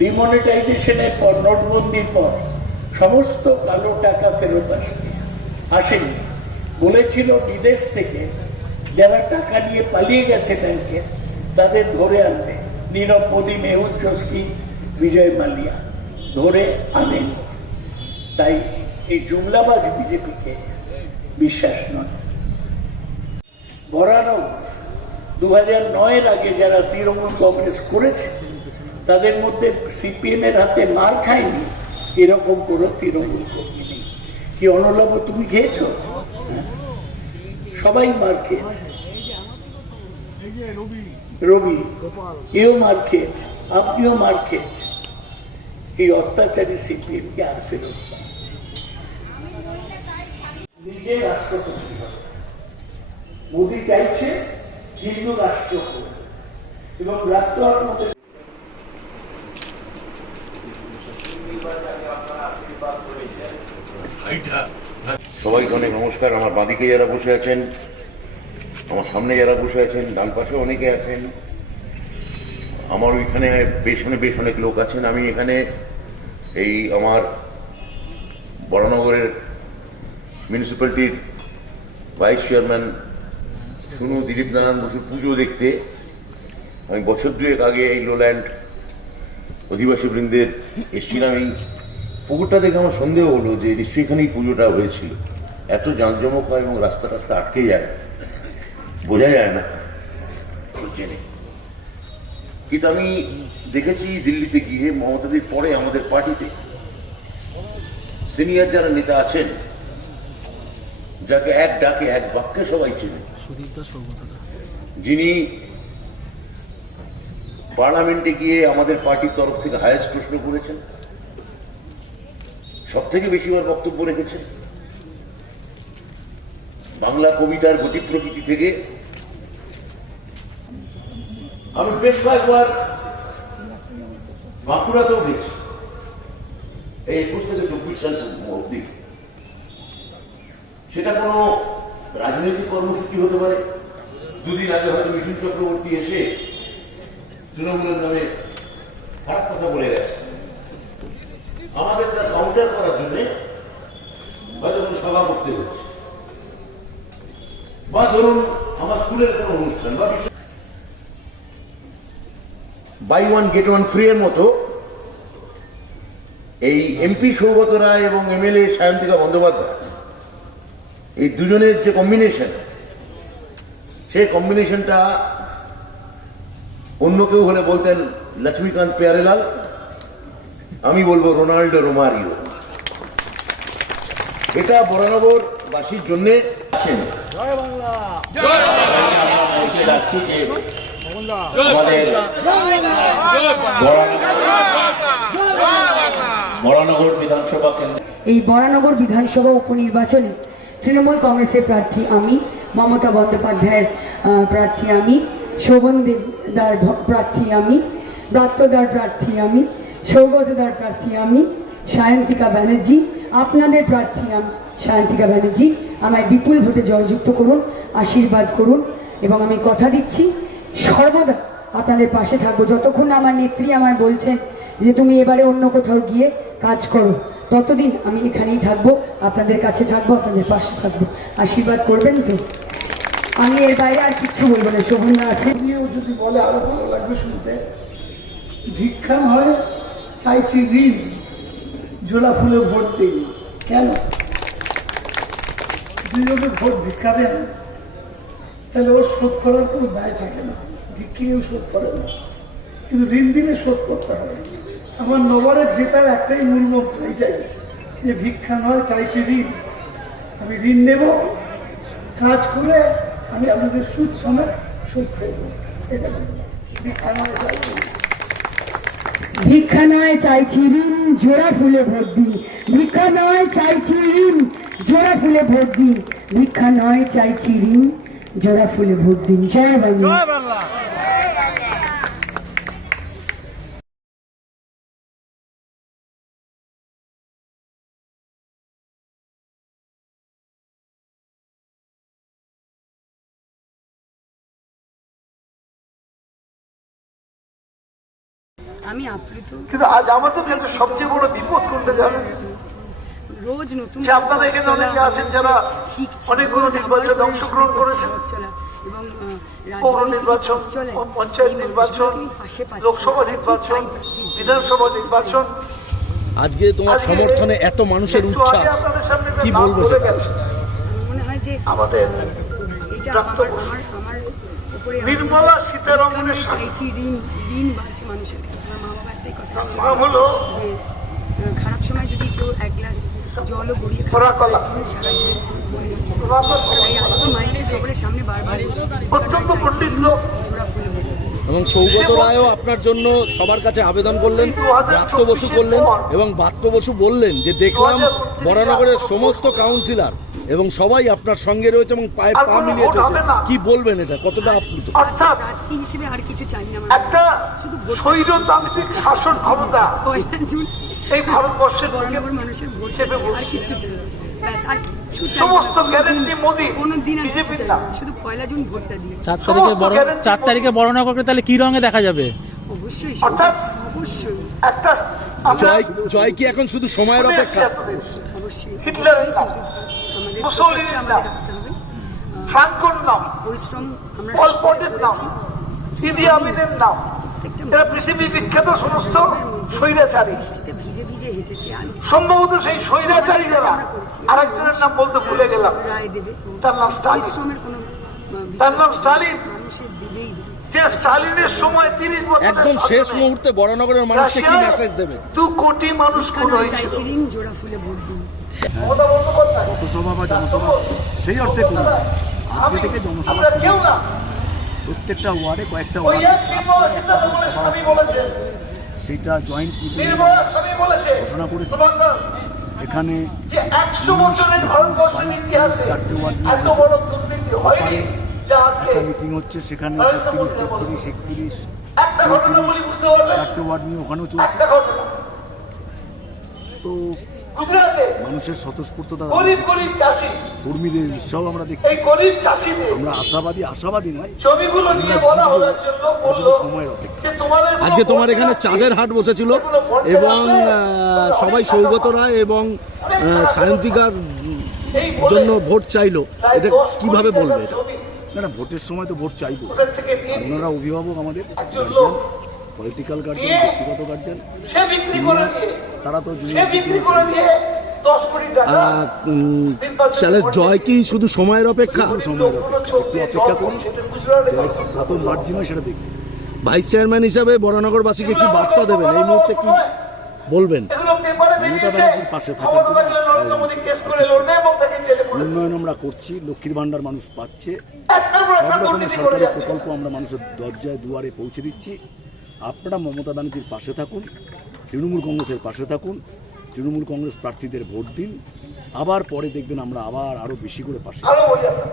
ডিমনিটাইজেশনের পর, নোটবন্দির পর সমস্ত কালো টাকা ফেরত আসেনি। বলেছিল বিদেশ থেকে যারা টাকা নিয়ে পালিয়ে গেছে ব্যাংকে তাদের ধরে আনবে। নীরব মোদী, মেহুল চস্কি, বিজয় মালিয়া ধরে আনেন। তাই এই জুমলাবাজ বিজেপিকে বিশ্বাস নয়। বরানগর 2009-এর আগে যারা তৃণমূল কংগ্রেস করেছে তাদের মধ্যে সিপিএম এর হাতে মার খায়নি এরকম কোনো তৃণমূল কর্মী নেই। কি অনলভ, তুমি খেয়েছো? সবাই মার খেয়েছে। রবি এও মার খেয়েছে, আপনিও মার খেয়েছে। এই অত্যাচারী সিপিএম কে আর ফেরত নিজে রাষ্ট্রপতি হবে। মোদী চাইছে হিন্দু রাষ্ট্র এবং রাষ্ট্র সবাইকে অনেক নমস্কার। আমার বাঁদিকে যারা বসে আছেন, আমার সামনে যারা বসে আছেন, ডান পাশে অনেকে আছেন, আমার ওইখানে বেশ অনেক লোক আছেন। আমি এখানে এই আমার বরানগরের মিউনিসিপ্যালিটির ভাইস চেয়ারম্যান শুনু দিলীপ নারায়ণ বসুর পুজো দেখতে আমি বছর দুয়েক আগে এই লোল্যান্ড অধিবাসী বৃন্দের এসেছিলাম। এই পুকুরটা দেখে আমার সন্দেহ হলো যে নিশ্চয়ই এখানেই পুজোটা হয়েছিল। এত জাঁকজমক হয় এবং রাস্তা আটকে যায়, বোঝা যায় না। কিন্তু আমি দেখেছি দিল্লিতে গিয়ে মমতাদির পরে আমাদের পার্টিতে সিনিয়র যারা নেতা আছেন, যাকে এক ডাকে এক বাক্যে সবাই চেনে, যিনি পার্লামেন্টে গিয়ে আমাদের পার্টির তরফ থেকে হায়েস্ট প্রশ্ন করেছেন, সব থেকে বেশিবার বক্তব্য রেখেছেন, বাংলা কবিতার গতি প্রকৃতি থেকে আমি বেশ কয়েকবার বাঁকুড়াতেও গেছি এই 21 থেকে 24 সাল অব্দি। সেটা কোনো রাজনৈতিক কর্মসূচি হতে পারে। দুদিন আগে হয়তো মিঠুন চক্রবর্তী এসে তৃণমূলের নামে খারাপ কথা বলে গেছে, আমাদের তার কাউন্টার করার জন্য হয়তো কোনো সভা করতে হচ্ছে, বা ধরুন আমার স্কুলের কোনো অনুষ্ঠান বা buy one get one free এর মতো এই এমপি সৌগত রায় এবং এমএলএ সায়ন্তিকা বন্দ্যোপাধ্যায়, এই দুজনের যে কম্বিনেশন, সেই কম্বিনেশনটা অন্য কেউ হলে বলতেন লক্ষ্মীকান্ত প্যারেলাল, আমি বলবো রোনাল্ডো রোমারিও। এটা বরানগর বাসীর জন্য আছেন। বরানগর বিধানসভা কেন্দ্র, এই বরানগর বিধানসভা উপনির্বাচনে তৃণমূল কংগ্রেসের প্রার্থী আমি, মমতা বন্দ্যোপাধ্যায়ের প্রার্থী আমি, শোভনদার প্রার্থী আমি, ব্রাত্যদার প্রার্থী আমি, সৌগতদার প্রার্থী আমি, সায়ন্তিকা ব্যানার্জি আপনাদের প্রার্থী আমি সায়ন্তিকা ব্যানার্জি। আমায় বিপুল ভোটে জয়যুক্ত করুন, আশীর্বাদ করুন এবং আমি কথা দিচ্ছি সর্বদা আপনাদের পাশে থাকবো। যতক্ষণ আমার নেত্রী আমায় বলছেন যে তুমি এবারে অন্য কোথাও গিয়ে কাজ করো, ততদিন আমি এখানেই থাকবো, আপনাদের কাছে থাকবো, আপনাদের পাশে থাকবো। আশীর্বাদ করবেন তো? আমি এর বাইরে আর কিচ্ছু বলবো না। শোভনদা আছে, যদি বলে আরো ভালো লাগবে শুনতে। ভিক্ষা হয় চাইছি ঋণ, ঝোলা ফুলে ভোট দিই। কেন? দুজনে ভোট ভিক্ষা দেন, তাহলে ওর শোধ করার কোনো দায় থাকে না, ভিক্ষেও শোধ করে না, কিন্তু ঋণ দিলে শোধ করতে হবে। আমার নগরের জেতার একটাই মূল মন্ত্র এইটাই যে ভিক্ষা নয় চাইছি ঋণ। আমি ঋণ নেব, কাজ করে আমি আপনাদের সুদ সমেত শোধ করব। এটা ভিক্ষা নয় চাইছি, ভিক্ষা নয় চাইছি ঋণ, জোড়া ফুলে ভোট দিন। ভিক্ষা নয় চাইছি ঋণ, জোড়া ফুলে ভোট দিন। ভিক্ষা নয় চাইছি ঋণ, জোড়া ফুলে ভোট দিন। জয় বাংলা। আমি আপ্লুত। কিন্তু আজ আমাদের কাছে সবচেয়ে বড় বিপদ কোনটা জানেন? রোজ নতুন যে আপনারা এখানে অনেকে আছেন যারা অনেকগুলো নির্বাচনে অংশগ্রহণ করেছেন, এবং পৌর নির্বাচন, পঞ্চায়েত নির্বাচন, লোকসভা নির্বাচন, বিধানসভা নির্বাচন। আজকে তোমার সমর্থনে এত মানুষের উচ্ছ্বাস, কি বলবো সেটা? মনে হয় যে আমাদের এটা প্রাপ্ত আমার উপরে নির্মলা সীতারামনের চাইছি ঋণ বাড়ছে মানুষের কাছে। আমার মা বাবা একটাই কথা নাম হলো যে খারাপ সময় যদি কেউ এক গ্লাস জলও গড়িয়ে খরা কলা। সারা জীবন মনে হচ্ছে। তাই আজকে মাইকে সকলের সামনে বারবার বলছি যে অত্যন্ত পণ্ডিত লোক। ঝোড়া ফুলে বলে। এবং সৌগত রায়ও আপনার জন্য সবার কাছে আবেদন করলেন, ব্রাত্য বসু করলেন, এবং ব্রাত্য বসু বললেন যে দেখলাম বরানগরের সমস্ত কাউন্সিলর এবং সবাই আপনার সঙ্গে রয়েছে এবং পায়ে পা মিলিয়ে চলছে। কি বলবেন, এটা কতটা আপ্লুত? অর্থাৎ প্রার্থী হিসেবে আর কিছু চাই না। একটা স্বৈরতান্ত্রিক শাসন ক্ষমতা পয়লা জুন এই ভারতবর্ষের বরানগর মানুষের ভোট চেপে চাই, আর বসছে। কিছু চাই না। ব্যাস, আর কিছু চাই না। সমস্ত গ্যারেন্টি মোদি, কোনোদিন আর কিছু বিজেপির চাই না। না। শুধু পয়লা জুন ভোটটা দিয়ে। 4 তারিখে বড়নগরকে তাহলে কি রঙে দেখা যাবে? অবশ্যই অর্থাৎ অবশ্যই একটা আমরা জয় কি এখন শুধু সময়ের শুনে এসছি অপেক্ষা? এতদিন। অবশ্যই হিটলারের নাম, আমাদের মুসোলিনির প্রচেষ্টা নাম, আমাদের রাখতে হবে। ফ্রাঙ্কোর নাম, পরিশ্রম আমরা পল সবাই পটের নাম, করেছি। ইদি আমিনের নাম, প্রত্যেকটা এরা পৃথিবী বিখ্যাত সমস্ত স্বৈরাচারী। বৃষ্টিতে ভিজে ভিজে হেঁটেছি। আর সম্ভবত সেই স্বৈরাচারী যারা, আরেকজনের নাম বলতে ভুলে গেলাম, রায় দেবে। তার নাম স্টালিন। পরিশ্রমের কোনো তার নাম স্টালিন। মানুষের দেবেই দেবে। যে স্টালিনের সময় 30 বছর একদম শেষ মুহূর্তে বরানগরের মানুষকে কি মেসেজ দেবেন? 2 কোটি মানুষ খুন কারণ হয়েছিল। চাইছি ঋণ জোড়া ফুলে ভোট দিন। মমতা বন্দ্যোপাধ্যায়, লোকসভা বা জনসভা সেই অর্থে করুন। আজকে থেকে জনসভা আমরা শুরু কেউ না। প্রত্যেকটা ওয়ার্ডে কয়েকটা ওই ওয়ার্ডে এক নির্মলা সীতারামনের স্বামী বলেছেন, সেইটা জয়েন্ট মিটিং নির্মলা স্বামী বলেছে, ঘোষণা করেছে। সুভাষবাবু, এখানে যে 100 বছরের ভারতবর্ষের ইতিহাসে চারটে ওয়ার্ড এত বড় দুর্নীতি হয়নি যা আজকে। একটা মিটিং হচ্ছে, সেখানে 32, 33, 31, একটা ঘটনা বলি, 34 বুঝতে পারবেন? চারটে ওয়ার্ড নিয়ে ওখানেও চলছে। একটা ঘটনা তো গুজরাটে মানুষের স্বতঃস্ফূর্ততা আমরা গরিব দেখছি, গরিব চাষি, কর্মীদের উৎসাহ আমরা দেখছি। এই গরিব চাষিদের আমরা আশাবাদী নয়, ছবিগুলো নিয়ে বলা হলো, একজন লোক আমরা শুধু বললো সময়ের অপেক্ষা। যে তোমাদের আজকে তোমার এখানে চাঁদের হাট বসেছিল এবং সবাই সৌগত রায় এবং সায়ন্তিকার জন্য ভোট চাইলো, এটা কিভাবে বলবে? এটা না, ভোটের সময় তো ভোট চাইবো। ওদের থেকে নিয়ে আর ওনারা অভিভাবক, আমাদের একজন লোক গার্জিয়ান, পলিটিক্যাল গার্জিয়ান, ব্যক্তিগত গার্জিয়ান, সে বিক্রি করে দিয়ে, তারা তো সে বিক্রি করে দিয়ে 10 কোটি টাকা তাহলে জয় কি শুধু সময়ের অপেক্ষা? সময়ের অপেক্ষা, একটু অপেক্ষা করুন। জয় কত মার্জিন হয় সেটা দেখবেন। ভাইস চেয়ারম্যান হিসাবে বরানগরবাসীকে কি বার্তা দেবেন এই মুহূর্তে, কি বলবেন? এগুলো পেপারে মমতা বেরিয়েছে। ব্যানার্জির পাশে থাকার খবর জন্য পাচ্ছিল নরেন্দ্র মোদী কেস করে লড়বে এবং তাকে জেলে পুরে দেবে। উন্নয়ন আমরা করছি, লক্ষ্মীর ভান্ডার মানুষ পাচ্ছে, একটার পর সব একটা রকমের দুর্নীতি করে সরকারি যাচ্ছে। প্রকল্প আমরা মানুষের দরজায় দুয়ারে পৌঁছে দিচ্ছি। আপনারা মমতা ব্যানার্জির পাশে থাকুন, তৃণমূল কংগ্রেসের পাশে থাকুন, তৃণমূল কংগ্রেস প্রার্থীদের ভোট দিন। আবার পরে দেখবেন আমরা আরও বেশি করে পাশে। ভালো বলি আপনাকে।